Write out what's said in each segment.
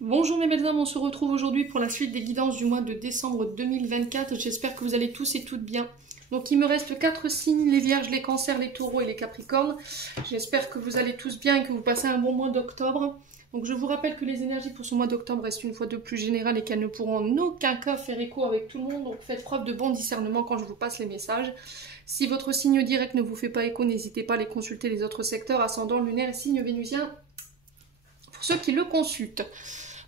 Bonjour mes belles âmes, on se retrouve aujourd'hui pour la suite des guidances du mois de décembre 2024. J'espère que vous allez tous et toutes bien. Donc il me reste 4 signes, les vierges, les cancers, les taureaux et les capricornes. J'espère que vous allez tous bien et que vous passez un bon mois d'octobre. Donc je vous rappelle que les énergies pour ce mois d'octobre restent une fois de plus générales et qu'elles ne pourront en aucun cas faire écho avec tout le monde. Donc faites preuve de bon discernement quand je vous passe les messages. Si votre signe direct ne vous fait pas écho, n'hésitez pas à aller consulter les autres secteurs, ascendant, lunaire et signe vénusien, pour ceux qui le consultent.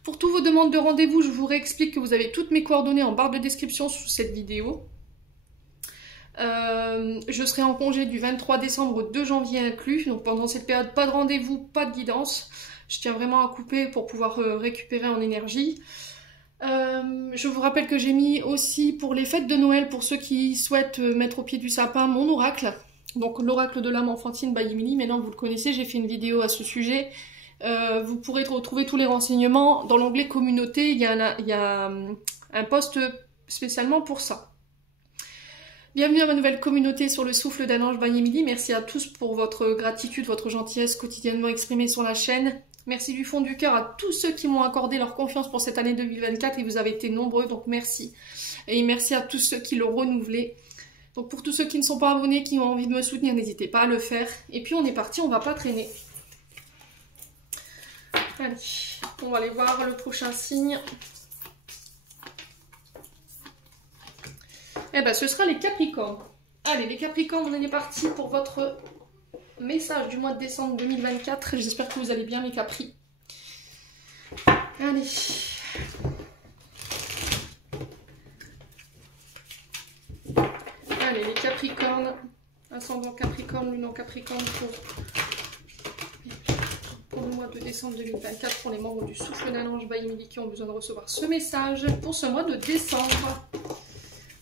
Pour toutes vos demandes de rendez-vous, je vous réexplique que vous avez toutes mes coordonnées en barre de description sous cette vidéo. Je serai en congé du 23 décembre au 2 janvier inclus, donc pendant cette période, pas de rendez-vous, pas de guidance. Je tiens vraiment à couper pour pouvoir récupérer en énergie. Je vous rappelle que j'ai mis aussi pour les fêtes de Noël, pour ceux qui souhaitent mettre au pied du sapin, mon oracle. Donc l'oracle de l'âme enfantine by Emily, maintenant vous le connaissez, j'ai fait une vidéo à ce sujet. Vous pourrez retrouver tous les renseignements dans l'onglet communauté, il y a un post spécialement pour ça. Bienvenue à ma nouvelle communauté sur le souffle d'un ange by Emily. Merci à tous pour votre gratitude, votre gentillesse quotidiennement exprimée sur la chaîne. Merci du fond du cœur à tous ceux qui m'ont accordé leur confiance pour cette année 2024 et vous avez été nombreux, donc merci. Et merci à tous ceux qui l'ont renouvelé. Donc pour tous ceux qui ne sont pas abonnés, qui ont envie de me soutenir, n'hésitez pas à le faire. Et puis on est parti, on va pas traîner. Allez, on va aller voir le prochain signe. Eh ben, ce sera les Capricornes. Allez, les Capricornes, on est parti pour votre message du mois de décembre 2024. J'espère que vous allez bien, mes Capris. Allez. Allez, les Capricornes. Ascendant Capricorne, lune en Capricorne pour le mois de décembre 2024 pour les membres du souffle d'un ange by Emily qui ont besoin de recevoir ce message pour ce mois de décembre.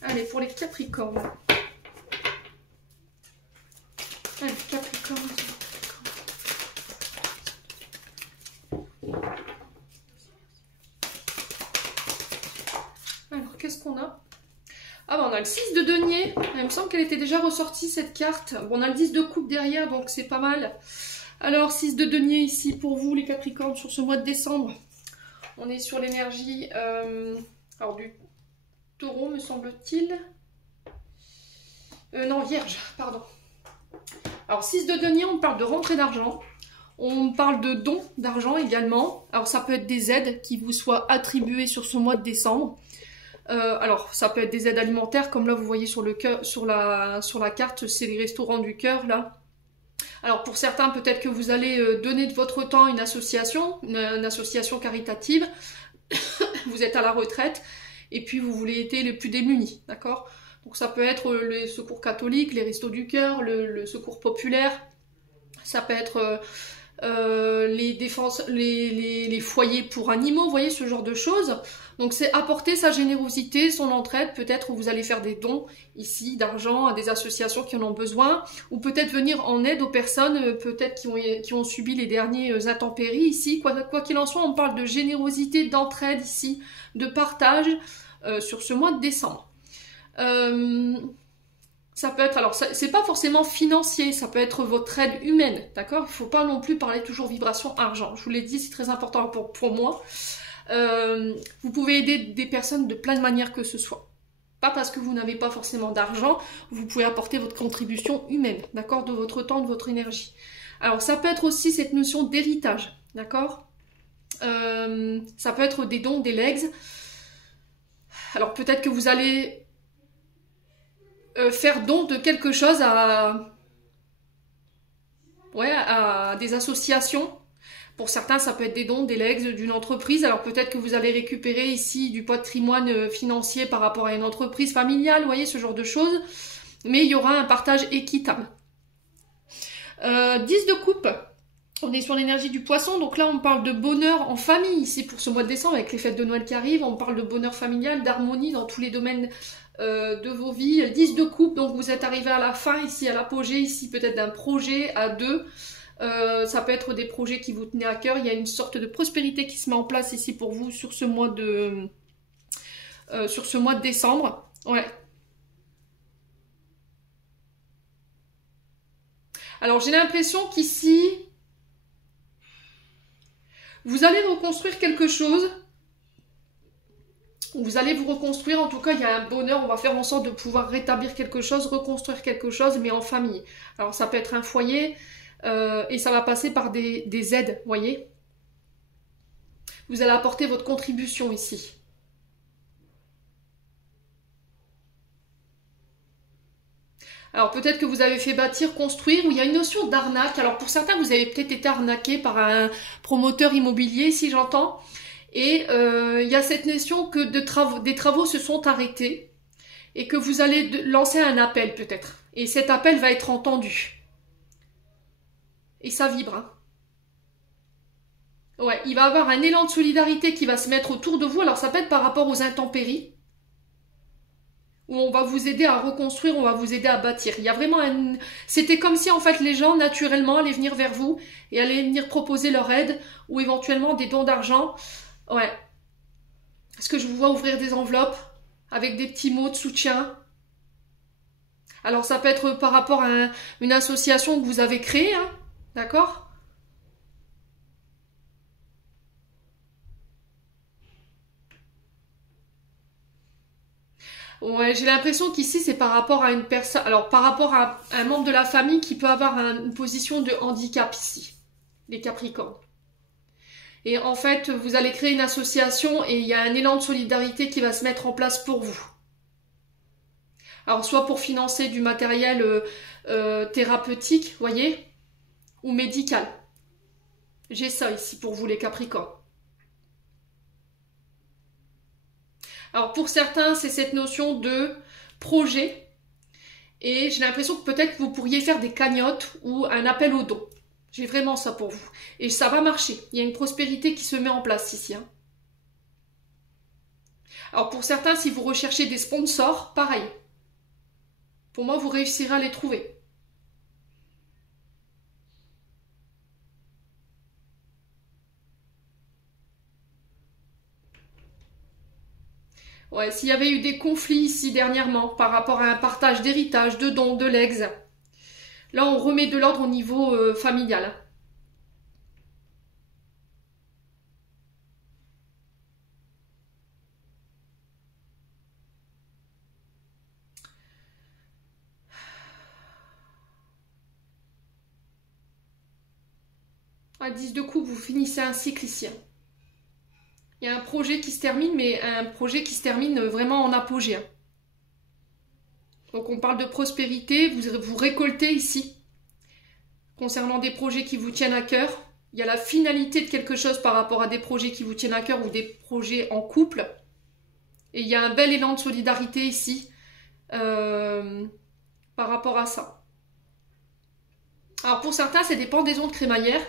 Allez, pour les Capricornes. Allez, Capricorne. Alors, qu'est-ce qu'on a? Ah bah on a le 6 de denier. Il me semble qu'elle était déjà ressortie cette carte. Bon, on a le 10 de coupe derrière, donc c'est pas mal. Alors, 6 de denier ici pour vous, les Capricornes, sur ce mois de décembre. On est sur l'énergie du taureau, me semble-t-il. Non, vierge, pardon. Alors, 6 de denier, on parle de rentrée d'argent. On parle de dons d'argent également. Alors, ça peut être des aides qui vous soient attribuées sur ce mois de décembre. Alors, ça peut être des aides alimentaires, comme là, vous voyez sur le cœur, sur la carte, c'est les restaurants du cœur, là. Alors pour certains, peut-être que vous allez donner de votre temps à une association caritative. Vous êtes à la retraite et puis vous voulez aider les plus démunis, d'accord? Donc ça peut être les secours catholiques, les restos du cœur, le secours populaire. Ça peut être les foyers pour animaux, vous voyez, ce genre de choses. Donc c'est apporter sa générosité, son entraide. Peut-être vous allez faire des dons ici d'argent à des associations qui en ont besoin, ou peut-être venir en aide aux personnes peut-être qui ont subi les derniers intempéries ici. Quoi qu'il en soit, on parle de générosité, d'entraide ici, de partage sur ce mois de décembre. Ça peut être, alors c'est pas forcément financier, ça peut être votre aide humaine, d'accord? Il ne faut pas non plus parler toujours vibration argent. Je vous l'ai dit, c'est très important pour moi. Vous pouvez aider des personnes de plein de manières que ce soit. Pas parce que vous n'avez pas forcément d'argent, vous pouvez apporter votre contribution humaine, d'accord? De votre temps, de votre énergie. Alors ça peut être aussi cette notion d'héritage, d'accord? Ça peut être des dons, des legs. Alors peut-être que vous allez faire don de quelque chose à des associations. Pour certains, ça peut être des dons, des legs d'une entreprise. Alors peut-être que vous allez récupérer ici du patrimoine financier par rapport à une entreprise familiale, vous voyez, ce genre de choses. Mais il y aura un partage équitable. 10 de coupe. On est sur l'énergie du poisson, donc là on parle de bonheur en famille ici pour ce mois de décembre avec les fêtes de Noël qui arrivent. On parle de bonheur familial, d'harmonie dans tous les domaines de vos vies. 10 de coupe, donc vous êtes arrivé à la fin ici, à l'apogée ici peut-être d'un projet à deux. Ça peut être des projets qui vous tenaient à cœur. Il y a une sorte de prospérité qui se met en place ici pour vous sur ce mois de décembre. Ouais. Alors j'ai l'impression qu'ici Vous allez reconstruire quelque chose. Vous allez vous reconstruire, en tout cas il y a un bonheur, on va faire en sorte de pouvoir rétablir quelque chose, reconstruire quelque chose, mais en famille. Alors ça peut être un foyer, et ça va passer par des aides, voyez. Vous allez apporter votre contribution ici. Alors peut-être que vous avez fait bâtir, construire, ou il y a une notion d'arnaque. Alors pour certains, vous avez peut-être été arnaqué par un promoteur immobilier, si j'entends. Et il y a cette notion que des travaux se sont arrêtés et que vous allez lancer un appel peut-être. Et cet appel va être entendu. Et ça vibre. Hein. Ouais, il va y avoir un élan de solidarité qui va se mettre autour de vous. Alors ça peut être par rapport aux intempéries, où on va vous aider à reconstruire, on va vous aider à bâtir. Il y a vraiment un... C'était comme si en fait les gens naturellement allaient venir vers vous et allaient venir proposer leur aide ou éventuellement des dons d'argent. Ouais. Est-ce que je vous vois ouvrir des enveloppes avec des petits mots de soutien? Alors ça peut être par rapport à une association que vous avez créée, hein, d'accord? Ouais, j'ai l'impression qu'ici c'est par rapport à une personne, alors par rapport à un membre de la famille qui peut avoir une position de handicap ici, les Capricornes. Et en fait, vous allez créer une association et il y a un élan de solidarité qui va se mettre en place pour vous. Alors soit pour financer du matériel thérapeutique, voyez, ou médical. J'ai ça ici pour vous les Capricornes. Alors pour certains, c'est cette notion de projet. Et j'ai l'impression que peut-être vous pourriez faire des cagnottes ou un appel aux dons. J'ai vraiment ça pour vous. Et ça va marcher. Il y a une prospérité qui se met en place ici. Hein. Alors pour certains, si vous recherchez des sponsors, pareil. Pour moi, vous réussirez à les trouver. Ouais, s'il y avait eu des conflits ici dernièrement par rapport à un partage d'héritage, de dons, de legs, là on remet de l'ordre au niveau familial. À 10 de coupe, vous finissez un cycle ici. Hein. Il y a un projet qui se termine, mais un projet qui se termine vraiment en apogée. Hein. Donc on parle de prospérité, vous récoltez ici. Concernant des projets qui vous tiennent à cœur, il y a la finalité de quelque chose par rapport à des projets qui vous tiennent à cœur ou des projets en couple. Et il y a un bel élan de solidarité ici par rapport à ça. Alors pour certains, c'est des pendaisons de crémaillère.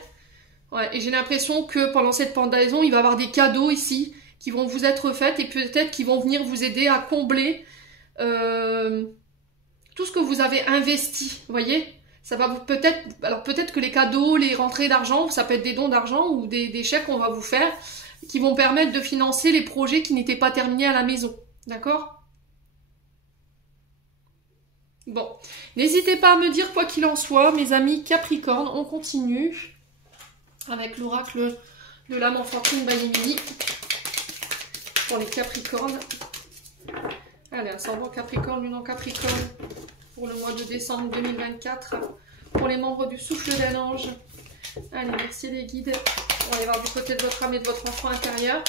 Ouais, et j'ai l'impression que pendant cette pendaison, il va y avoir des cadeaux ici qui vont vous être faits et peut-être qui vont venir vous aider à combler tout ce que vous avez investi, vous voyez? Ça va vous peut-être, alors peut-être que les cadeaux, les rentrées d'argent, ça peut être des dons d'argent ou des chèques qu'on va vous faire qui vont permettre de financer les projets qui n'étaient pas terminés à la maison, d'accord? Bon, n'hésitez pas à me dire quoi qu'il en soit, mes amis Capricorne, on continue avec l'oracle de l'âme enfantine by Émilie pour les Capricornes. Allez, ascendant Capricorne, lune en Capricorne pour le mois de décembre 2024 pour les membres du souffle d'un ange. Allez, merci les guides. On va aller voir du côté de votre âme et de votre enfant intérieur.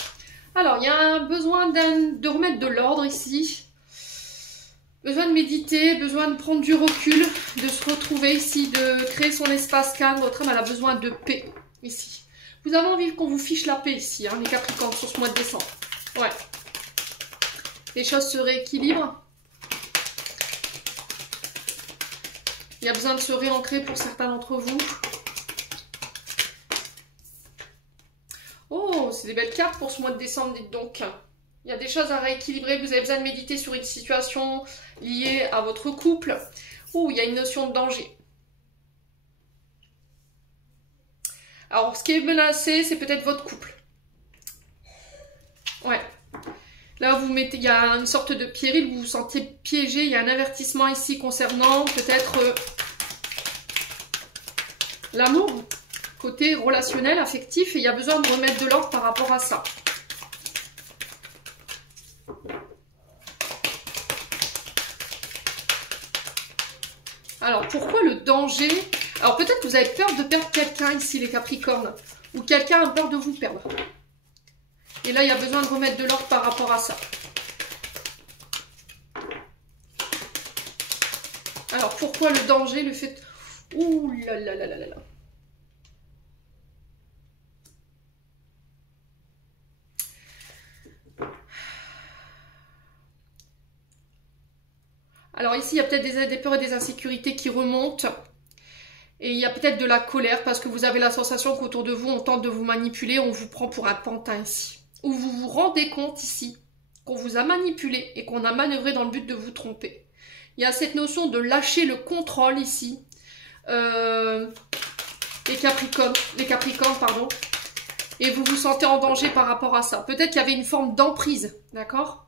Alors, il y a un besoin de remettre de l'ordre ici. Besoin de méditer, besoin de prendre du recul, de se retrouver ici, de créer son espace calme. Votre âme, elle a besoin de paix ici. Vous avez envie qu'on vous fiche la paix ici, hein, les Capricornes, sur ce mois de décembre. Ouais. Les choses se rééquilibrent. Il y a besoin de se réancrer pour certains d'entre vous. Oh, c'est des belles cartes pour ce mois de décembre, dites donc. Il y a des choses à rééquilibrer. Vous avez besoin de méditer sur une situation liée à votre couple. Ouh, il y a une notion de danger. Alors, ce qui est menacé, c'est peut-être votre couple. Ouais. Là, vous mettez, il y a une sorte de péril, vous vous sentez piégé. Il y a un avertissement ici concernant peut-être l'amour. côté relationnel, affectif, et il y a besoin de remettre de l'ordre par rapport à ça. Alors, pourquoi le danger? Alors, peut-être que vous avez peur de perdre quelqu'un ici, les Capricornes. Ou quelqu'un a peur de vous perdre. Et là, il y a besoin de remettre de l'ordre par rapport à ça. Alors, pourquoi le danger? Le fait... Ouh là là là là là là. Alors ici, il y a peut-être des peurs et des insécurités qui remontent. Et il y a peut-être de la colère parce que vous avez la sensation qu'autour de vous, on tente de vous manipuler, on vous prend pour un pantin ici. Ou vous vous rendez compte ici qu'on vous a manipulé et qu'on a manœuvré dans le but de vous tromper. Il y a cette notion de lâcher le contrôle ici. Les Capricornes, pardon. Et vous vous sentez en danger par rapport à ça. Peut-être qu'il y avait une forme d'emprise, d'accord ?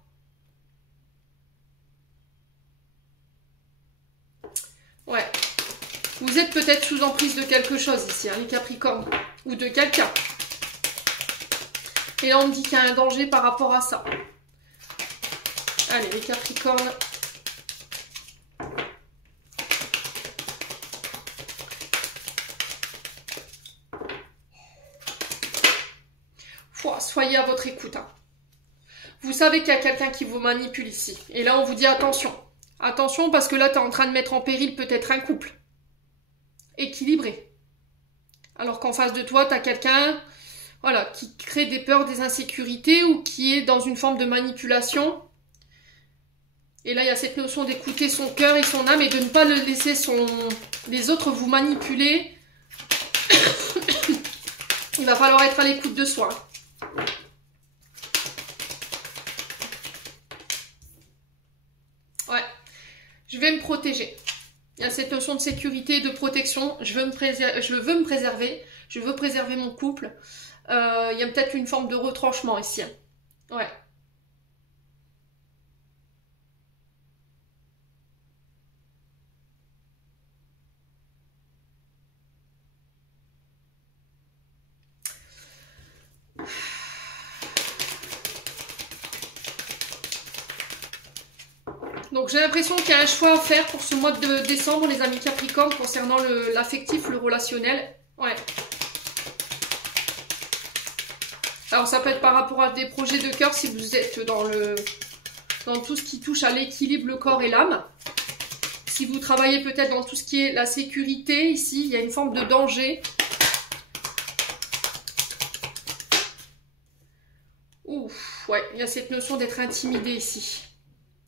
Ouais. Vous êtes peut-être sous emprise de quelque chose ici, hein, les Capricornes. Ou de quelqu'un. Et là, on me dit qu'il y a un danger par rapport à ça. Allez, les Capricornes. Soyez à votre écoute. Hein. Vous savez qu'il y a quelqu'un qui vous manipule ici. Et là, on vous dit attention. Attention parce que là, tu es en train de mettre en péril peut-être un couple. Équilibré. Alors qu'en face de toi, tu as quelqu'un voilà, qui crée des peurs, des insécurités ou qui est dans une forme de manipulation. Et là, il y a cette notion d'écouter son cœur et son âme et de ne pas le laisser les autres vous manipuler. Il va falloir être à l'écoute de soi. Ouais, je vais me protéger. Il y a cette notion de sécurité et de protection. Je veux me préserver. Je veux préserver mon couple. Il y a peut-être une forme de retranchement ici. Ouais. Donc j'ai l'impression qu'il y a un choix à faire pour ce mois de décembre, les amis Capricorne, concernant l'affectif, le relationnel. Ouais. Alors ça peut être par rapport à des projets de cœur si vous êtes dans tout ce qui touche à l'équilibre, le corps et l'âme. Si vous travaillez peut-être dans tout ce qui est la sécurité, ici, il y a une forme de danger. Ouf, ouais, il y a cette notion d'être intimidé ici.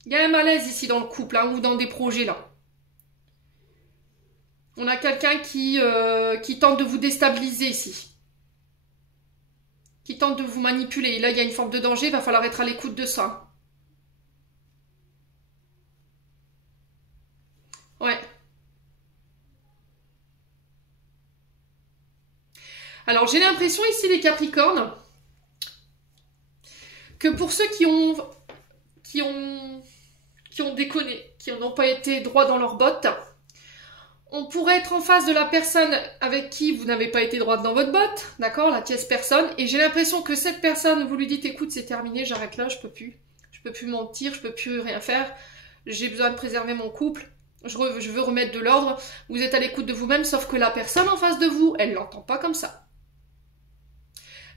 Il y a un malaise ici dans le couple, hein, ou dans des projets là. On a quelqu'un qui tente de vous déstabiliser ici. Qui tente de vous manipuler. Et là, il y a une forme de danger, il va falloir être à l'écoute de ça. Ouais. Alors, j'ai l'impression ici, les Capricornes, que pour ceux qui ont déconné, qui n'ont pas été droits dans leurs bottes, on pourrait être en face de la personne avec qui vous n'avez pas été droite dans votre botte, d'accord, la tierce personne, et j'ai l'impression que cette personne, vous lui dites, écoute, c'est terminé, j'arrête là, je peux plus mentir, je peux plus rien faire, j'ai besoin de préserver mon couple, je veux remettre de l'ordre, vous êtes à l'écoute de vous-même, sauf que la personne en face de vous, elle l'entend pas comme ça.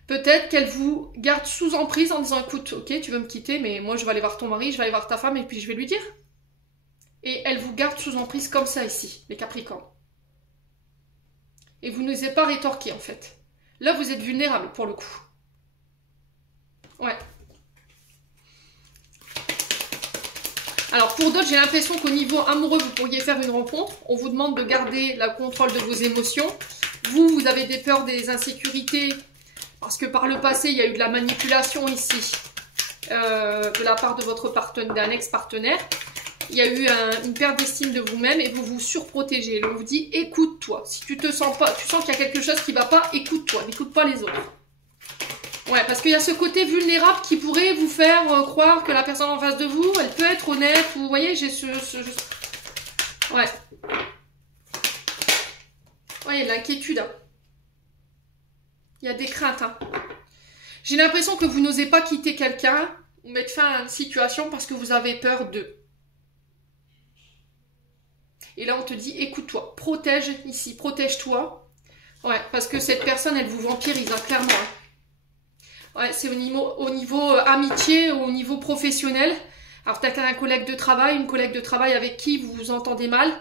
Peut-être qu'elle vous garde sous emprise en disant, écoute, ok, tu veux me quitter, mais moi je vais aller voir ton mari, je vais aller voir ta femme, et puis je vais lui dire. Et elle vous garde sous emprise comme ça ici, les Capricornes. Et vous n'osez pas rétorquer en fait. Là, vous êtes vulnérable pour le coup. Ouais. Alors pour d'autres, j'ai l'impression qu'au niveau amoureux, vous pourriez faire une rencontre. On vous demande de garder le contrôle de vos émotions. Vous avez des peurs, des insécurités. Parce que par le passé, il y a eu de la manipulation ici. De la part de votre partenaire, d'un ex-partenaire. Il y a eu une perte d'estime de vous-même et vous vous surprotégez. On vous dit, écoute-toi. Si tu te sens pas, tu sens qu'il y a quelque chose qui ne va pas, écoute-toi. N'écoute pas les autres. Ouais, parce qu'il y a ce côté vulnérable qui pourrait vous faire croire que la personne en face de vous, elle peut être honnête. Vous voyez, j'ai Ouais. Ouais, il y a de l'inquiétude. Hein. Il y a des craintes. Hein. J'ai l'impression que vous n'osez pas quitter quelqu'un ou mettre fin à une situation parce que vous avez peur d'eux. Et là, on te dit, écoute-toi, protège ici, protège-toi. Ouais, parce que cette personne, elle vous vampirise, hein, clairement. Ouais, c'est au niveau amitié, au niveau professionnel. Alors, peut-être un collègue de travail, une collègue de travail avec qui vous vous entendez mal.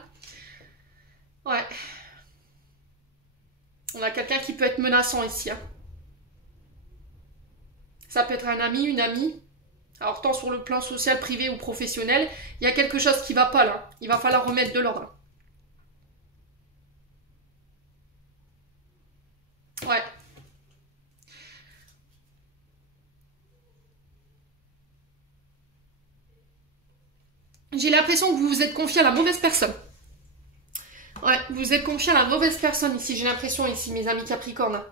Ouais. On a quelqu'un qui peut être menaçant ici. Hein. Ça peut être un ami, une amie. Alors, tant sur le plan social, privé ou professionnel, il y a quelque chose qui ne va pas là. Il va falloir remettre de l'ordre. Ouais. J'ai l'impression que vous vous êtes confié à la mauvaise personne. Ouais, vous vous êtes confié à la mauvaise personne ici, j'ai l'impression ici, mes amis Capricorne.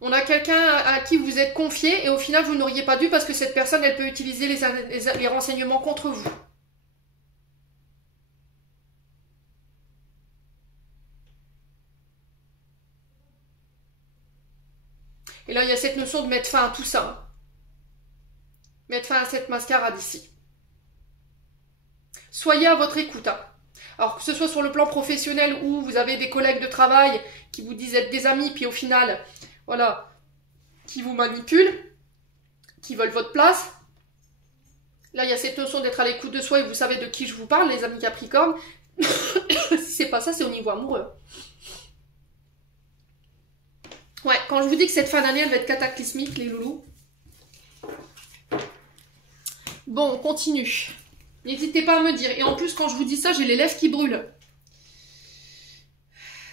On a quelqu'un à qui vous êtes confié et au final vous n'auriez pas dû parce que cette personne elle peut utiliser les renseignements contre vous. Et là il y a cette notion de mettre fin à tout ça. Hein. Mettre fin à cette mascarade ici. Soyez à votre écoute. Hein. Alors que ce soit sur le plan professionnel où vous avez des collègues de travail qui vous disent être des amis puis au final, voilà, qui vous manipulent, qui veulent votre place. Là, il y a cette notion d'être à l'écoute de soi et vous savez de qui je vous parle, les amis Capricorne. Si c'est pas ça, c'est au niveau amoureux. Ouais, quand je vous dis que cette fin d'année, elle va être cataclysmique, les loulous. Bon, on continue. N'hésitez pas à me dire. Et en plus, quand je vous dis ça, j'ai les lèvres qui brûlent.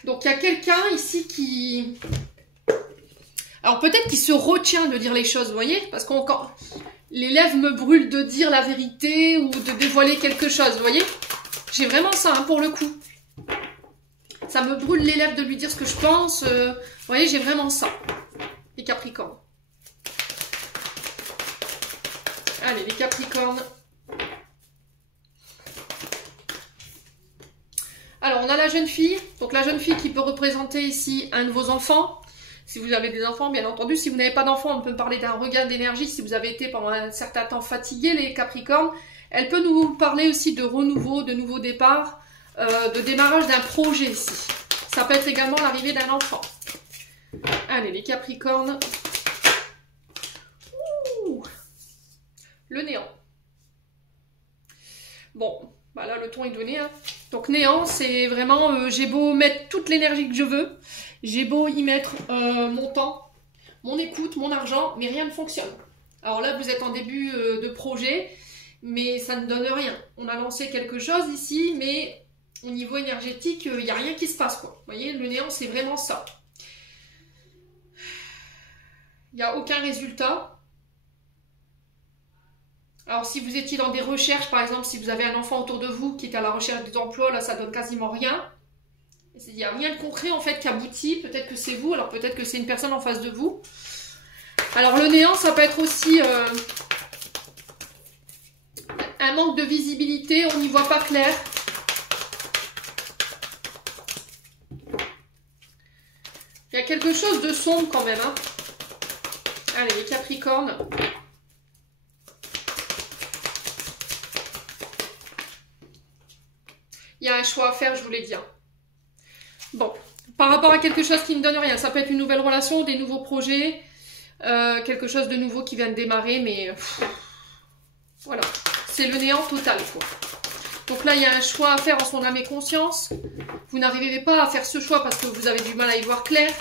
Donc, il y a quelqu'un ici qui... Alors, peut-être qu'il se retient de dire les choses, vous voyez? Parce que les lèvres me brûlent de dire la vérité ou de dévoiler quelque chose, vous voyez? J'ai vraiment ça, hein, pour le coup. Ça me brûle les lèvres de lui dire ce que je pense. Vous voyez, j'ai vraiment ça. Les Capricornes. Allez, les Capricornes. Alors, on a la jeune fille. Donc, la jeune fille qui peut représenter ici un de vos enfants. Si vous avez des enfants, bien entendu. Si vous n'avez pas d'enfants, on peut parler d'un regain d'énergie. Si vous avez été pendant un certain temps fatigué, les Capricornes. Elle peut nous parler aussi de renouveau, de nouveau départ, de démarrage d'un projet ici. Ça peut être également l'arrivée d'un enfant. Allez, les Capricornes. Ouh, le néant. Bon, bah là, le ton est donné. Hein. Donc, néant, c'est vraiment, j'ai beau mettre toute l'énergie que je veux, j'ai beau y mettre mon temps, mon écoute, mon argent, mais rien ne fonctionne. Alors là, vous êtes en début de projet, mais ça ne donne rien. On a lancé quelque chose ici, mais au niveau énergétique, il n'y a rien qui se passe, quoi. Vous voyez, le néant, c'est vraiment ça. Il n'y a aucun résultat. Alors, si vous étiez dans des recherches, par exemple, si vous avez un enfant autour de vous qui est à la recherche d'emploi, là, ça donne quasiment rien. Il n'y a rien de concret, en fait, qui aboutit. Peut-être que c'est vous, alors peut-être que c'est une personne en face de vous. Alors, le néant, ça peut être aussi un manque de visibilité, on n'y voit pas clair. Il y a quelque chose de sombre quand même. Hein. Allez, les Capricornes. Il y a un choix à faire, je vous l'ai dit. Hein. Bon, par rapport à quelque chose qui ne donne rien, ça peut être une nouvelle relation, des nouveaux projets, quelque chose de nouveau qui vient de démarrer, mais voilà, c'est le néant total, quoi. Donc là, il y a un choix à faire en son âme et conscience. Vous n'arrivez pas à faire ce choix parce que vous avez du mal à y voir clair.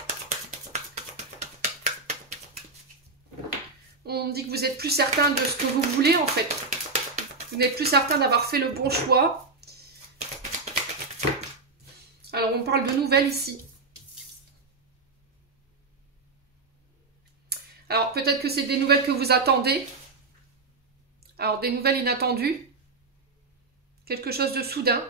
On dit que vous êtes plus certain de ce que vous voulez, en fait. Vous n'êtes plus certain d'avoir fait le bon choix. Alors, on parle de nouvelles ici. Alors, peut-être que c'est des nouvelles que vous attendez. Alors, des nouvelles inattendues. Quelque chose de soudain.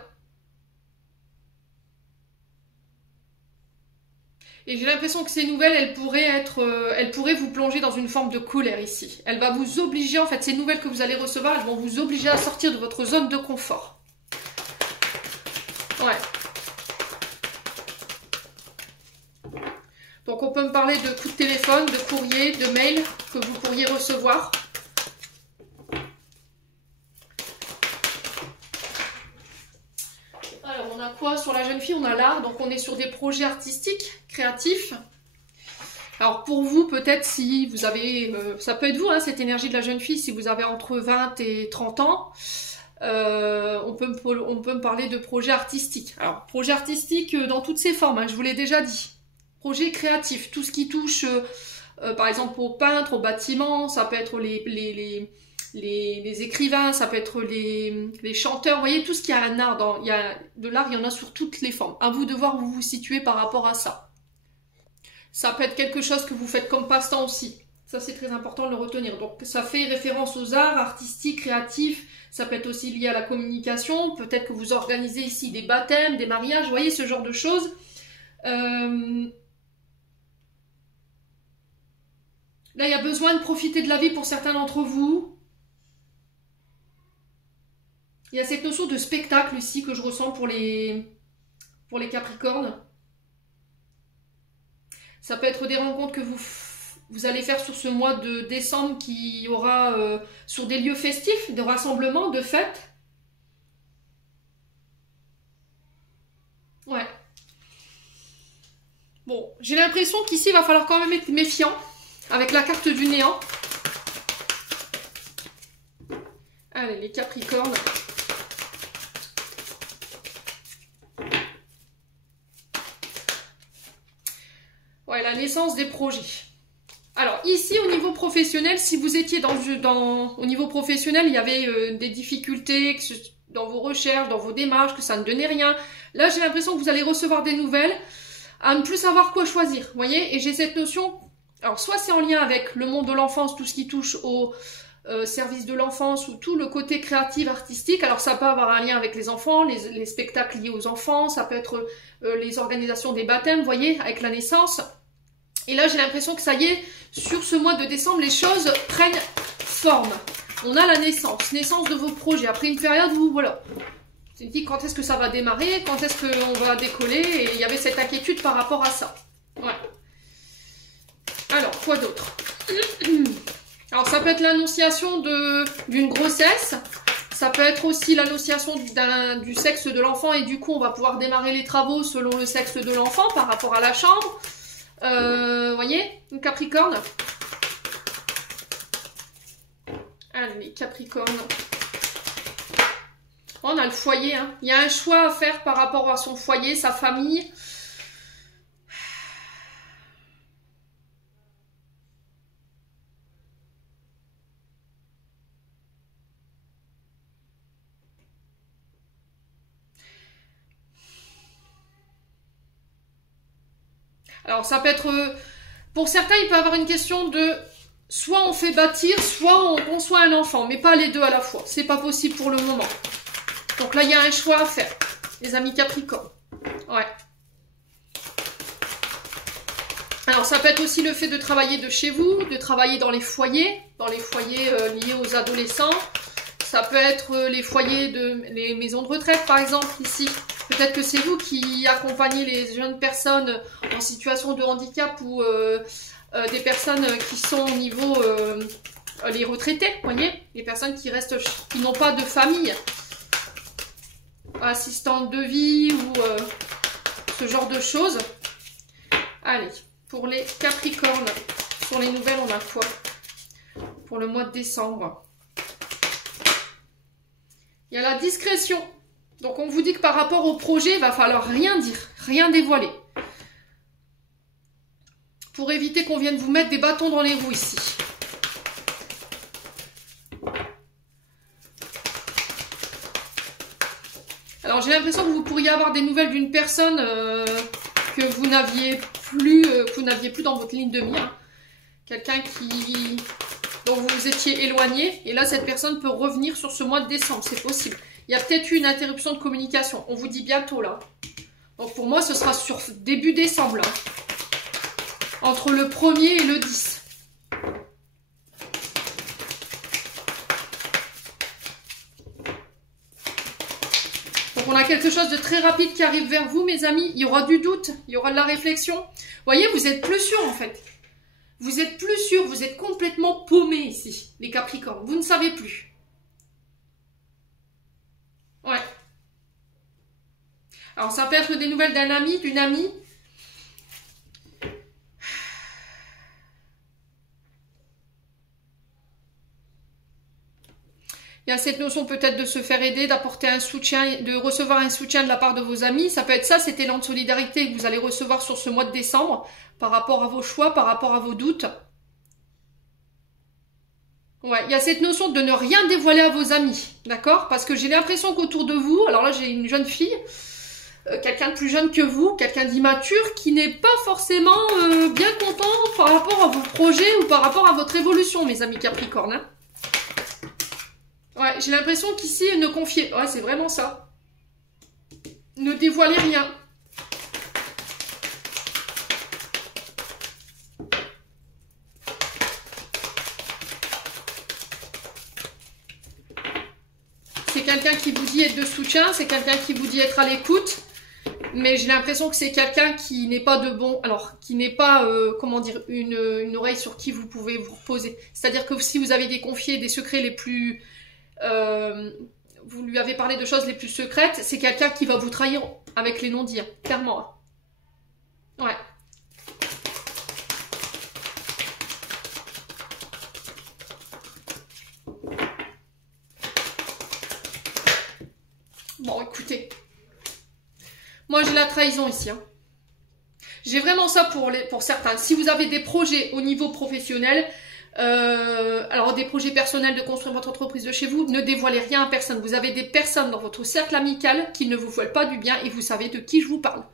Et j'ai l'impression que ces nouvelles, elles pourraient vous plonger dans une forme de colère ici. Elle va vous obliger, en fait, ces nouvelles que vous allez recevoir, elles vont vous obliger à sortir de votre zone de confort. Ouais. Donc Donc on peut me parler de coups de téléphone, de courrier, de mail que vous pourriez recevoir. Alors on a quoi sur la jeune fille? On a l'art, donc on est sur des projets artistiques, créatifs. Alors pour vous, peut-être si vous avez, ça peut être vous, hein, cette énergie de la jeune fille, si vous avez entre 20 et 30 ans, on peut me parler de projets artistiques. Alors projet artistique dans toutes ses formes, hein, je vous l'ai déjà dit. Projet créatif, tout ce qui touche par exemple aux peintres, aux bâtiments, ça peut être les écrivains, ça peut être les chanteurs, vous voyez, tout ce qui a un art, il y a de l'art, il y en a sur toutes les formes. À vous de voir où vous vous situez par rapport à ça. Ça peut être quelque chose que vous faites comme passe-temps aussi. Ça, c'est très important de le retenir. Donc, ça fait référence aux arts artistiques, créatifs. Ça peut être aussi lié à la communication. Peut-être que vous organisez ici des baptêmes, des mariages. Vous voyez, ce genre de choses. Là, il y a besoin de profiter de la vie pour certains d'entre vous. Il y a cette notion de spectacle ici que je ressens pour les Capricornes. Ça peut être des rencontres que vous allez faire sur ce mois de décembre qui aura sur des lieux festifs, de rassemblements, de fêtes. Ouais. Bon, j'ai l'impression qu'ici, il va falloir quand même être méfiant avec la carte du néant. Allez, les Capricornes. Ouais, la naissance des projets. Alors ici au niveau professionnel, si vous étiez au niveau professionnel, il y avait des difficultés dans vos recherches, dans vos démarches, que ça ne donnait rien. Là j'ai l'impression que vous allez recevoir des nouvelles, à ne plus savoir quoi choisir, vous voyez. Et j'ai cette notion, alors soit c'est en lien avec le monde de l'enfance, tout ce qui touche au service de l'enfance ou tout le côté créatif, artistique. Alors ça peut avoir un lien avec les enfants, les spectacles liés aux enfants, ça peut être les organisations des baptêmes, vous voyez, avec la naissance. Et là, j'ai l'impression que ça y est, sur ce mois de décembre, les choses prennent forme. On a la naissance de vos projets. Après une période où, voilà, c'est dit quand est-ce que ça va démarrer, quand est-ce qu'on va décoller, et il y avait cette inquiétude par rapport à ça. Ouais. Alors, quoi d'autre? Alors, ça peut être l'annonciation d'une grossesse. Ça peut être aussi l'annonciation du sexe de l'enfant, et du coup, on va pouvoir démarrer les travaux selon le sexe de l'enfant par rapport à la chambre. Voyez, une Capricorne. Allez, Capricorne. On a le foyer, hein. Il y a un choix à faire par rapport à son foyer, sa famille. Alors ça peut être, pour certains il peut y avoir une question de soit on fait bâtir, soit on conçoit un enfant, mais pas les deux à la fois, c'est pas possible pour le moment. Donc là il y a un choix à faire, les amis Capricorne. Ouais. Alors ça peut être aussi le fait de travailler de chez vous, de travailler dans les foyers liés aux adolescents. Ça peut être les maisons de retraite par exemple ici. Peut-être que c'est vous qui accompagnez les jeunes personnes en situation de handicap ou des personnes qui sont au niveau les retraités, vous voyez, les personnes qui n'ont pas de famille, assistantes de vie ou ce genre de choses. Allez, pour les Capricornes, sur les nouvelles, on a quoi pour le mois de décembre? Il y a la discrétion. Donc on vous dit que par rapport au projet, il va falloir rien dire, rien dévoiler. Pour éviter qu'on vienne vous mettre des bâtons dans les roues ici. Alors j'ai l'impression que vous pourriez avoir des nouvelles d'une personne que vous n'aviez plus dans votre ligne de mire. Quelqu'un dont vous vous étiez éloigné. Et là cette personne peut revenir sur ce mois de décembre, c'est possible. Il y a peut-être eu une interruption de communication. On vous dit bientôt là. Donc pour moi, ce sera sur début décembre là. Entre le 1er et le 10. Donc on a quelque chose de très rapide qui arrive vers vous, mes amis. Il y aura du doute, il y aura de la réflexion. voyez, vous êtes plus sûr en fait. Vous êtes plus sûr, vous êtes complètement paumé ici, les Capricornes. Vous ne savez plus. Ouais. Alors ça peut être des nouvelles d'un ami, d'une amie. Il y a cette notion peut-être de se faire aider, d'apporter un soutien, de recevoir un soutien de la part de vos amis. Ça peut être ça, cet élan de solidarité que vous allez recevoir sur ce mois de décembre par rapport à vos choix, par rapport à vos doutes. Ouais, il y a cette notion de ne rien dévoiler à vos amis, d'accord? Parce que j'ai l'impression qu'autour de vous, alors là j'ai une jeune fille, quelqu'un de plus jeune que vous, quelqu'un d'immature qui n'est pas forcément bien content par rapport à vos projets ou par rapport à votre évolution, mes amis Capricorne, hein. Ouais, j'ai l'impression qu'ici, ne confiez... Ouais, c'est vraiment ça. Ne dévoilez rien. C'est quelqu'un qui vous dit être de soutien, c'est quelqu'un qui vous dit être à l'écoute, mais j'ai l'impression que c'est quelqu'un qui n'est pas de bon... Alors, qui n'est pas, comment dire, une oreille sur qui vous pouvez vous reposer. C'est-à-dire que si vous avez des confiés, des secrets les plus... vous lui avez parlé de choses les plus secrètes, c'est quelqu'un qui va vous trahir avec les non-dits, clairement. Ouais. Bon, écoutez. Moi, j'ai la trahison ici. Hein. J'ai vraiment ça pour certains. Si vous avez des projets au niveau professionnel, alors des projets personnels de construire votre entreprise de chez vous, ne dévoilez rien à personne. Vous avez des personnes dans votre cercle amical qui ne vous veulent pas du bien et vous savez de qui je vous parle.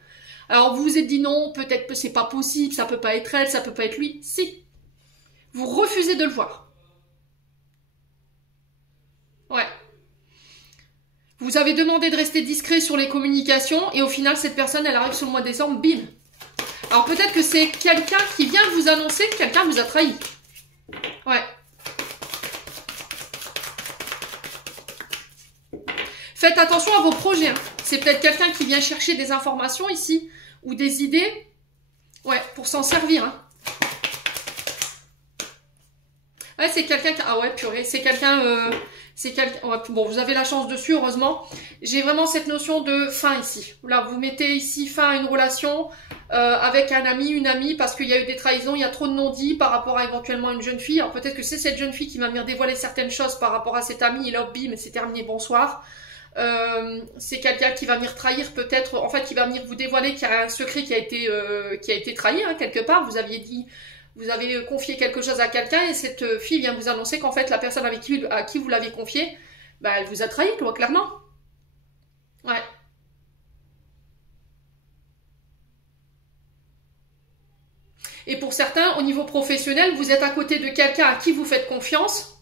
Alors vous vous êtes dit non, peut-être que c'est pas possible, ça peut pas être elle, ça peut pas être lui. Si. Vous refusez de le voir. Ouais. Vous avez demandé de rester discret sur les communications et au final cette personne elle arrive sur le mois de décembre, bim. Alors peut-être que c'est quelqu'un qui vient vous annoncer que quelqu'un vous a trahi. Ouais. Faites attention à vos projets. Hein. C'est peut-être quelqu'un qui vient chercher des informations ici ou des idées. Ouais, pour s'en servir. Hein. Ouais, c'est quelqu'un qui... Ah ouais, purée, c'est quelqu'un... Ouais, bon, vous avez la chance dessus, heureusement. J'ai vraiment cette notion de fin ici. Là, vous mettez ici fin à une relation avec un ami, une amie, parce qu'il y a eu des trahisons, il y a trop de non-dits par rapport à éventuellement une jeune fille. Alors peut-être que c'est cette jeune fille qui va venir dévoiler certaines choses par rapport à cet ami, et là, bim, c'est terminé, bonsoir. C'est quelqu'un qui va venir trahir peut-être, en fait, qui va venir vous dévoiler qu'il y a un secret qui a été trahi, hein, quelque part. Vous aviez dit... Vous avez confié quelque chose à quelqu'un et cette fille vient vous annoncer qu'en fait, la personne à qui vous l'avez confié, bah, elle vous a trahi, quoi, clairement. Ouais. Et pour certains, au niveau professionnel, vous êtes à côté de quelqu'un à qui vous faites confiance,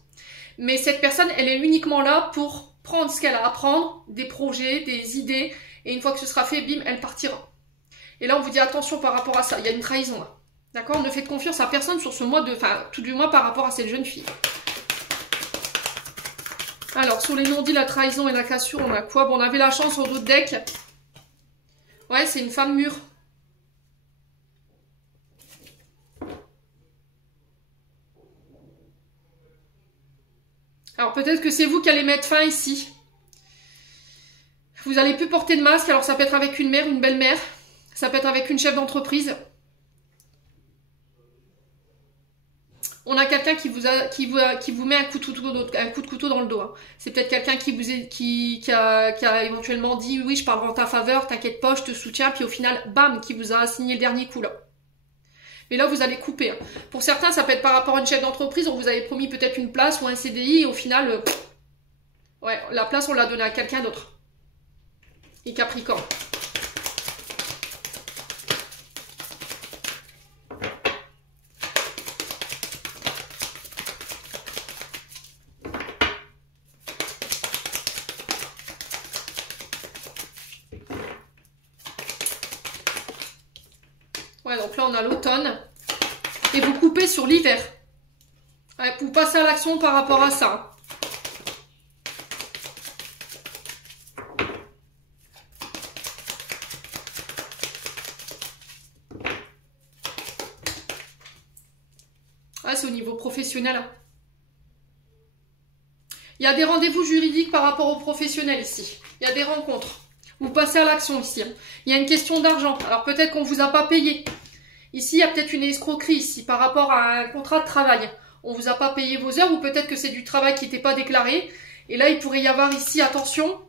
mais cette personne, elle est uniquement là pour prendre ce qu'elle a à prendre, des projets, des idées, et une fois que ce sera fait, bim, elle partira. Et là, on vous dit attention par rapport à ça, il y a une trahison là. D'accord? Ne faites confiance à personne sur ce mois de... Enfin, tout du moins par rapport à cette jeune fille. Alors, sur les non-dits, la trahison et la cassure, on a quoi? Bon, on avait la chance au dos de deck. Ouais, c'est une femme mûre. Alors, peut-être que c'est vous qui allez mettre fin ici. Vous n'allez plus porter de masque. Alors, ça peut être avec une mère, une belle-mère. Ça peut être avec une chef d'entreprise. On a quelqu'un qui vous met un coup de couteau dans le dos. Hein. C'est peut-être quelqu'un qui a éventuellement dit oui, je parle en ta faveur, t'inquiète pas, je te soutiens, puis au final, bam, qui vous a assigné le dernier coup là. Mais là, vous allez couper. Hein. Pour certains, ça peut être par rapport à une chef d'entreprise, on vous avait promis peut-être une place ou un CDI, et au final, ouais, la place, on l'a donnée à quelqu'un d'autre. Et Capricorne. Ouais, donc là, on a l'automne. Et vous coupez sur l'hiver. Ouais, vous passez à l'action par rapport à ça. professionnel. Il y a des rendez-vous juridiques par rapport aux professionnels ici. Il y a des rencontres. Vous passez à l'action ici. Il y a une question d'argent. Alors peut-être qu'on ne vous a pas payé. Ici, il y a peut-être une escroquerie ici par rapport à un contrat de travail. On ne vous a pas payé vos heures ou peut-être que c'est du travail qui n'était pas déclaré. Et là, il pourrait y avoir ici, attention,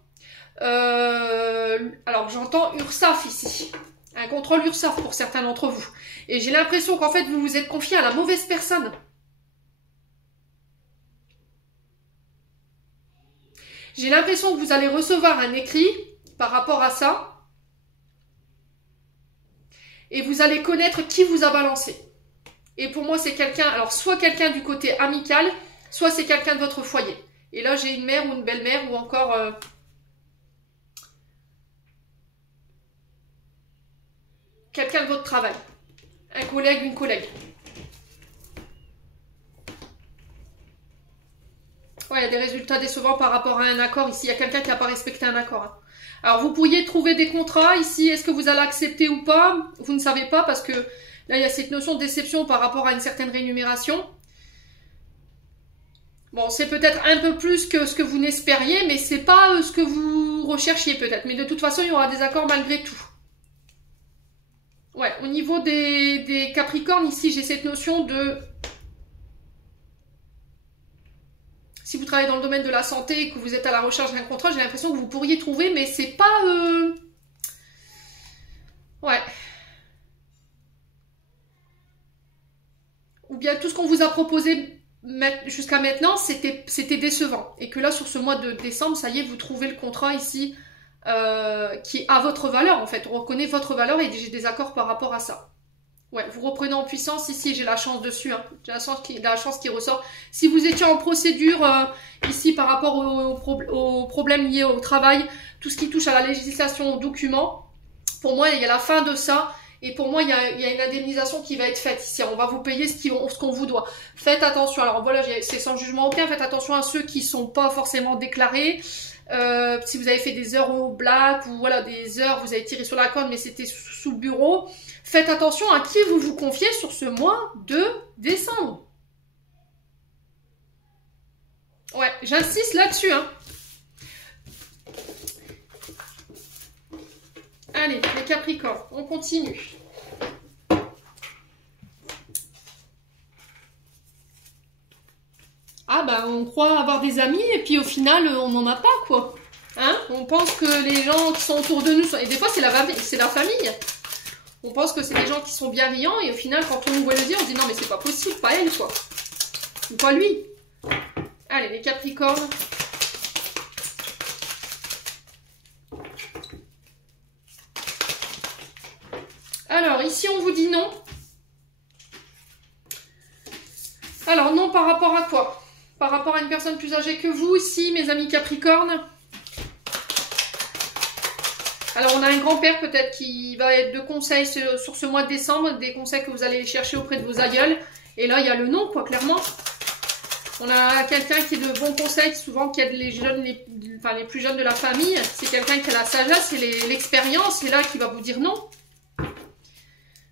alors j'entends URSSAF ici. Un contrôle URSSAF pour certains d'entre vous. Et j'ai l'impression qu'en fait, vous vous êtes confié à la mauvaise personne. J'ai l'impression que vous allez recevoir un écrit par rapport à ça. Et vous allez connaître qui vous a balancé. Et pour moi, c'est quelqu'un, alors soit quelqu'un du côté amical, soit c'est quelqu'un de votre foyer. Et là, j'ai une mère ou une belle-mère ou encore quelqu'un de votre travail. Un collègue, une collègue. Ouais, il y a des résultats décevants par rapport à un accord. Ici, il y a quelqu'un qui n'a pas respecté un accord. Hein. Alors, vous pourriez trouver des contrats. Ici, est-ce que vous allez accepter ou pas? Vous ne savez pas parce que là, il y a cette notion de déception par rapport à une certaine rémunération. Bon, c'est peut-être un peu plus que ce que vous n'espériez, mais c'est pas ce que vous recherchiez peut-être. Mais de toute façon, il y aura des accords malgré tout. Ouais, au niveau des Capricornes, ici, j'ai cette notion de... Si vous travaillez dans le domaine de la santé et que vous êtes à la recherche d'un contrat, j'ai l'impression que vous pourriez trouver, mais c'est pas... Ouais. Ou bien tout ce qu'on vous a proposé jusqu'à maintenant, c'était décevant. Et que là, sur ce mois de décembre, ça y est, vous trouvez le contrat ici qui a votre valeur, en fait. On reconnaît votre valeur et j'ai des accords par rapport à ça. Ouais, vous reprenez en puissance ici, j'ai la chance dessus, hein. J'ai la chance qui ressort. Si vous étiez en procédure ici par rapport aux problèmes liés au travail, tout ce qui touche à la législation, aux documents, pour moi, il y a la fin de ça. Et pour moi, il y a une indemnisation qui va être faite ici. On va vous payer ce qu'on vous doit. Faites attention. Alors voilà, c'est sans jugement aucun. Faites attention à ceux qui ne sont pas forcément déclarés. Si vous avez fait des heures au black ou voilà des heures, vous avez tiré sur la corde mais c'était sous le bureau. Faites attention à qui vous vous confiez sur ce mois de décembre. Ouais, j'insiste là-dessus, hein. Allez, les Capricornes, on continue. Ah bah on croit avoir des amis et puis au final on n'en a pas quoi. Hein? On pense que les gens qui sont autour de nous, et des fois c'est la famille. On pense que c'est des gens qui sont bienveillants et au final quand on nous voit le dire on se dit non mais c'est pas possible, pas elle quoi. Ou pas lui. Allez les Capricornes. Alors ici on vous dit non. Alors non par rapport à quoi? Par rapport à une personne plus âgée que vous ici mes amis Capricornes. Alors on a un grand-père peut-être qui va être de conseils sur ce mois de décembre, des conseils que vous allez chercher auprès de vos aïeuls. Et là il y a le non quoi clairement. On a quelqu'un qui est de bons conseils, souvent qui aide les jeunes, les plus jeunes de la famille. C'est quelqu'un qui a la sagesse et l'expérience et là qui va vous dire non.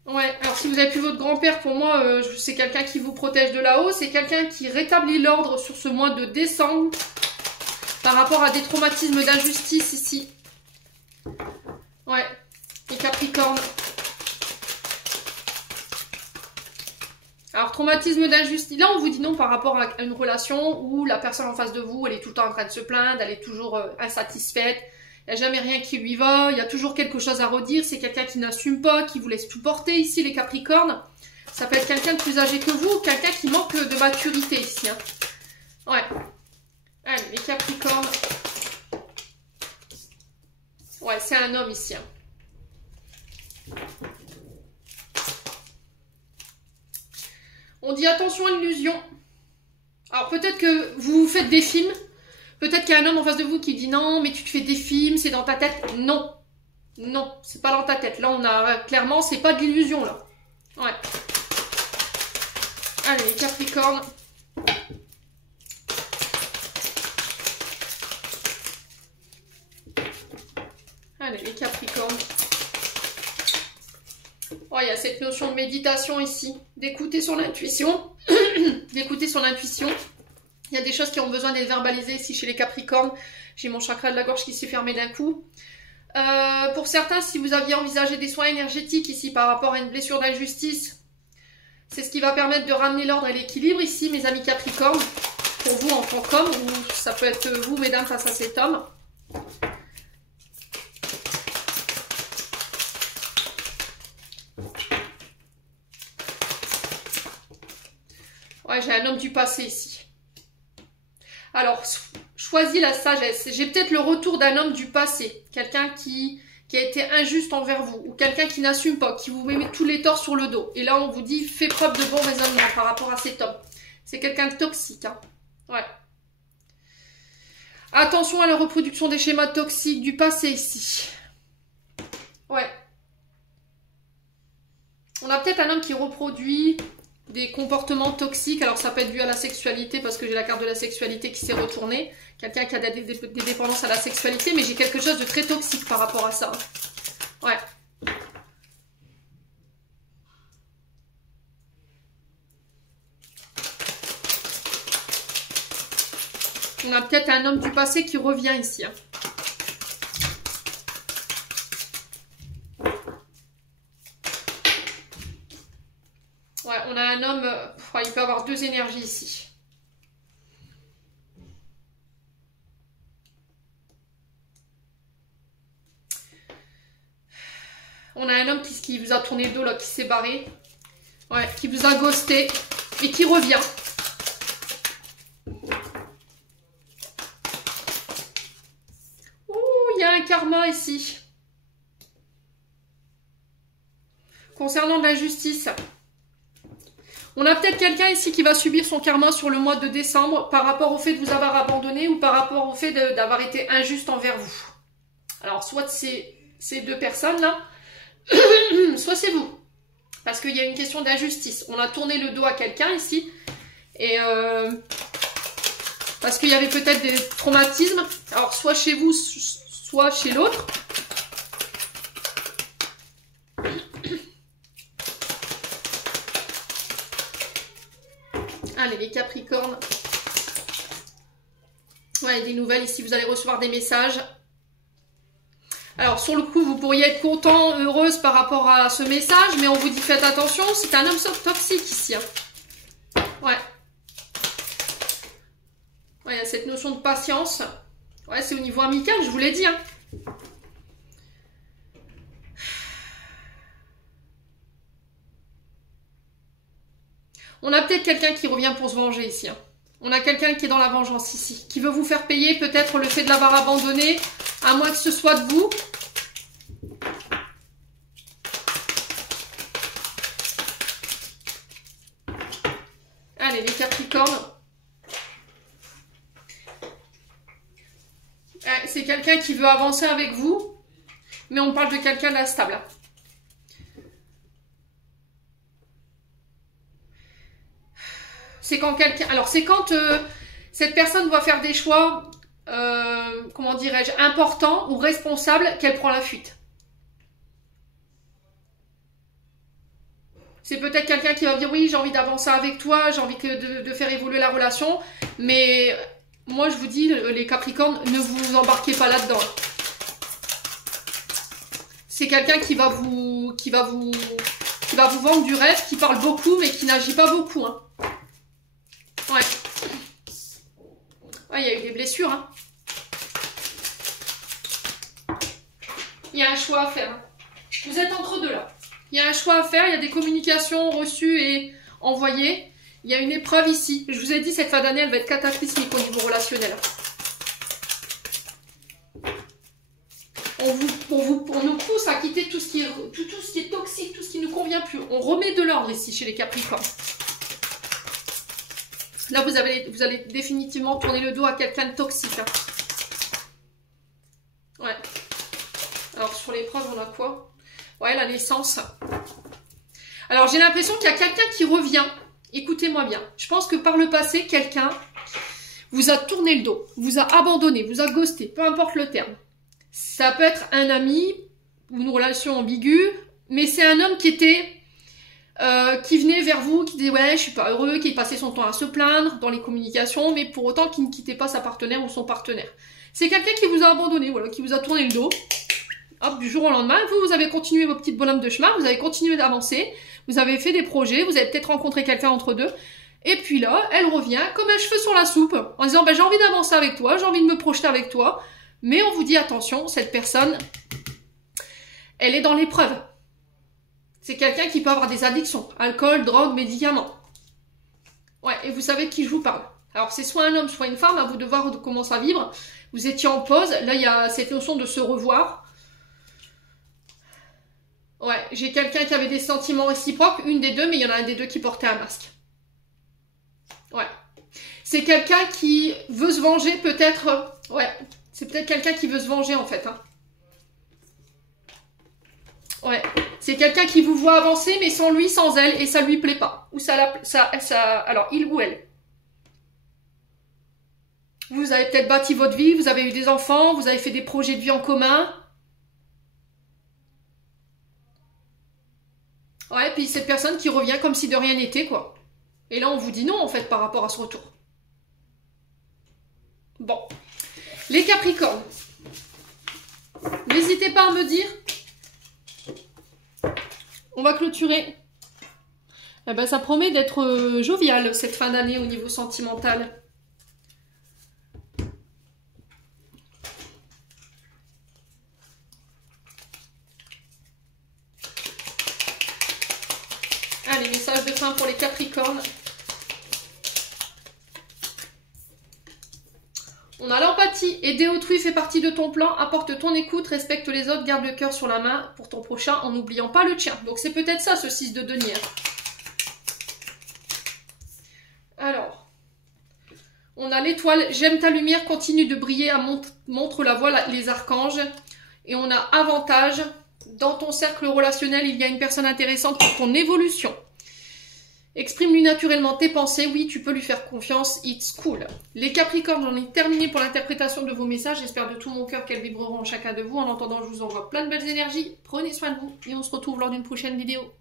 Ouais, alors si vous avez plus votre grand-père, pour moi, c'est quelqu'un qui vous protège de là-haut. C'est quelqu'un qui rétablit l'ordre sur ce mois de décembre par rapport à des traumatismes d'injustice ici. Ouais, les Capricornes. Alors, traumatisme d'injustice. Là, on vous dit non par rapport à une relation où la personne en face de vous, elle est tout le temps en train de se plaindre, elle est toujours insatisfaite. Il n'y a jamais rien qui lui va, il y a toujours quelque chose à redire. C'est quelqu'un qui n'assume pas, qui vous laisse tout porter ici, les Capricornes. Ça peut être quelqu'un de plus âgé que vous, quelqu'un qui manque de maturité ici. Hein. Ouais. Allez, les Capricornes. Ouais, c'est un homme ici. Hein. On dit attention à l'illusion. Alors peut-être que vous faites des films. Peut-être qu'il y a un homme en face de vous qui dit non, mais tu te fais des films, c'est dans ta tête. Non. Non, c'est pas dans ta tête. Là, on a clairement, c'est pas de l'illusion, là. Ouais. Allez, les Capricornes. Allez, les Capricornes. Oh, il y a cette notion de méditation ici, d'écouter son intuition, d'écouter son intuition. Il y a des choses qui ont besoin d'être verbalisées ici chez les Capricornes. J'ai mon chakra de la gorge qui s'est fermé d'un coup. Pour certains, si vous aviez envisagé des soins énergétiques ici par rapport à une blessure d'injustice, c'est ce qui va permettre de ramener l'ordre et l'équilibre ici, mes amis Capricornes, pour vous en tant qu'homme, ou ça peut être vous, mesdames, face à cet homme. Ouais, j'ai un homme du passé ici. Alors, choisis la sagesse. J'ai peut-être le retour d'un homme du passé. Quelqu'un qui a été injuste envers vous. Ou quelqu'un qui n'assume pas, qui vous met tous les torts sur le dos. Et là, on vous dit, fais preuve de bon raisonnement par rapport à cet homme. C'est quelqu'un de toxique. Hein. Ouais. Attention à la reproduction des schémas toxiques du passé ici. Ouais. On a peut-être un homme qui reproduit des comportements toxiques. Alors ça peut être dû à la sexualité parce que j'ai la carte de la sexualité qui s'est retournée. Quelqu'un qui a des dépendances à la sexualité, mais j'ai quelque chose de très toxique par rapport à ça. Ouais. On a peut-être un homme du passé qui revient ici. Hein. Ouais, on a un homme, il peut avoir deux énergies ici. On a un homme qui vous a tourné le dos, là, qui s'est barré. Ouais, qui vous a ghosté et qui revient. Ouh, il y a un karma ici. Concernant de l'injustice. On a peut-être quelqu'un ici qui va subir son karma sur le mois de décembre par rapport au fait de vous avoir abandonné ou par rapport au fait d'avoir été injuste envers vous. Alors, soit c'est ces deux personnes-là, soit c'est vous. Parce qu'il y a une question d'injustice. On a tourné le dos à quelqu'un ici. Et parce qu'il y avait peut-être des traumatismes. Alors, soit chez vous, soit chez l'autre. Allez, les Capricornes. Ouais, des nouvelles ici. Vous allez recevoir des messages. Alors, sur le coup, vous pourriez être content, heureuse par rapport à ce message, mais on vous dit faites attention, c'est un homme toxique ici. Hein. Ouais. Ouais, il y a cette notion de patience. Ouais, c'est au niveau amical, je vous l'ai dit. Hein. On a peut-être quelqu'un qui revient pour se venger ici. Hein. On a quelqu'un qui est dans la vengeance ici, qui veut vous faire payer peut-être le fait de l'avoir abandonné, à moins que ce soit de vous. Allez, les Capricornes. C'est quelqu'un qui veut avancer avec vous, mais on parle de quelqu'un d'instable. C'est quand quelqu'un... Alors, c'est quand cette personne doit faire des choix, comment dirais-je, importants ou responsables, qu'elle prend la fuite. C'est peut-être quelqu'un qui va dire, oui, j'ai envie d'avancer avec toi, j'ai envie de faire évoluer la relation, mais moi, je vous dis, les Capricornes, ne vous embarquez pas là-dedans. C'est quelqu'un qui va vous vendre du rêve, qui parle beaucoup, mais qui n'agit pas beaucoup, hein. Ouais. Ouais, il y a eu des blessures. Hein. Il y a un choix à faire. Hein. Vous êtes entre deux là. Il y a un choix à faire. Il y a des communications reçues et envoyées. Il y a une épreuve ici. Je vous ai dit, cette fin d'année, elle va être cataclysmique au niveau relationnel. On nous pousse à quitter tout ce qui est toxique, tout ce qui ne nous convient plus. On remet de l'ordre ici chez les Capricornes. Là, vous allez définitivement tourner le dos à quelqu'un de toxique. Hein. Ouais. Alors, sur l'épreuve, on a quoi? Ouais, la naissance. Alors, j'ai l'impression qu'il y a quelqu'un qui revient. Écoutez-moi bien. Je pense que par le passé, quelqu'un vous a tourné le dos, vous a abandonné, vous a ghosté, peu importe le terme. Ça peut être un ami ou une relation ambiguë, mais c'est un homme qui était qui venait vers vous, qui disait ouais je suis pas heureux, qui passait son temps à se plaindre dans les communications, mais pour autant qui ne quittait pas sa partenaire ou son partenaire. C'est quelqu'un qui vous a abandonné, voilà, qui vous a tourné le dos. Hop, du jour au lendemain, vous avez continué vos petites bonhommes de chemin, vous avez continué d'avancer, vous avez fait des projets, vous avez peut-être rencontré quelqu'un entre deux, et puis là, elle revient comme un cheveu sur la soupe, en disant j'ai envie d'avancer avec toi, j'ai envie de me projeter avec toi, mais on vous dit attention, cette personne, elle est dans l'épreuve. C'est quelqu'un qui peut avoir des addictions, alcool, drogue, médicaments. Ouais, et vous savez de qui je vous parle. Alors c'est soit un homme, soit une femme, à vous de voir comment ça vibre. Vous étiez en pause, là il y a cette notion de se revoir. Ouais, j'ai quelqu'un qui avait des sentiments réciproques, une des deux, mais il y en a un des deux qui portait un masque. Ouais. C'est quelqu'un qui veut se venger peut-être... Ouais, c'est peut-être quelqu'un qui veut se venger en fait. Hein. Ouais, c'est quelqu'un qui vous voit avancer, mais sans lui, sans elle, et ça lui plaît pas. Ou alors, il ou elle. Vous avez peut-être bâti votre vie, vous avez eu des enfants, vous avez fait des projets de vie en commun. Ouais, puis cette personne qui revient comme si de rien n'était, quoi. Et là, on vous dit non, en fait, par rapport à ce retour. Bon. Les Capricornes. N'hésitez pas à me dire... On va clôturer. Eh ben, ça promet d'être jovial cette fin d'année au niveau sentimental. Allez, message de fin pour les Capricornes. On a l'empathie. Aider autrui fait partie de ton plan. Apporte ton écoute, respecte les autres, garde le cœur sur la main pour ton prochain en n'oubliant pas le tien. Donc c'est peut-être ça ce 6 de denier. Alors, on a l'étoile. J'aime ta lumière, continue de briller, montre la voie, les archanges. Et on a avantage. Dans ton cercle relationnel, il y a une personne intéressante pour ton évolution. Exprime-lui naturellement tes pensées, oui, tu peux lui faire confiance, it's cool. Les Capricornes, j'en ai terminé pour l'interprétation de vos messages, j'espère de tout mon cœur qu'elles vibreront en chacun de vous. En attendant, je vous envoie plein de belles énergies, prenez soin de vous et on se retrouve lors d'une prochaine vidéo.